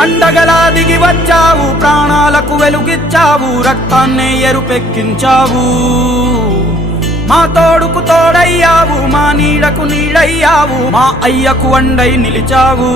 పండగలా దిగి వచ్చావు, ప్రాణాలకు వెలుగిచ్చావు, రక్తాన్నే ఎరుపెక్కించావు. మా తోడుకు తోడయ్యావు, మా నీడకు నీడయ్యావు, మా అయ్యకు అండై నిలిచావు.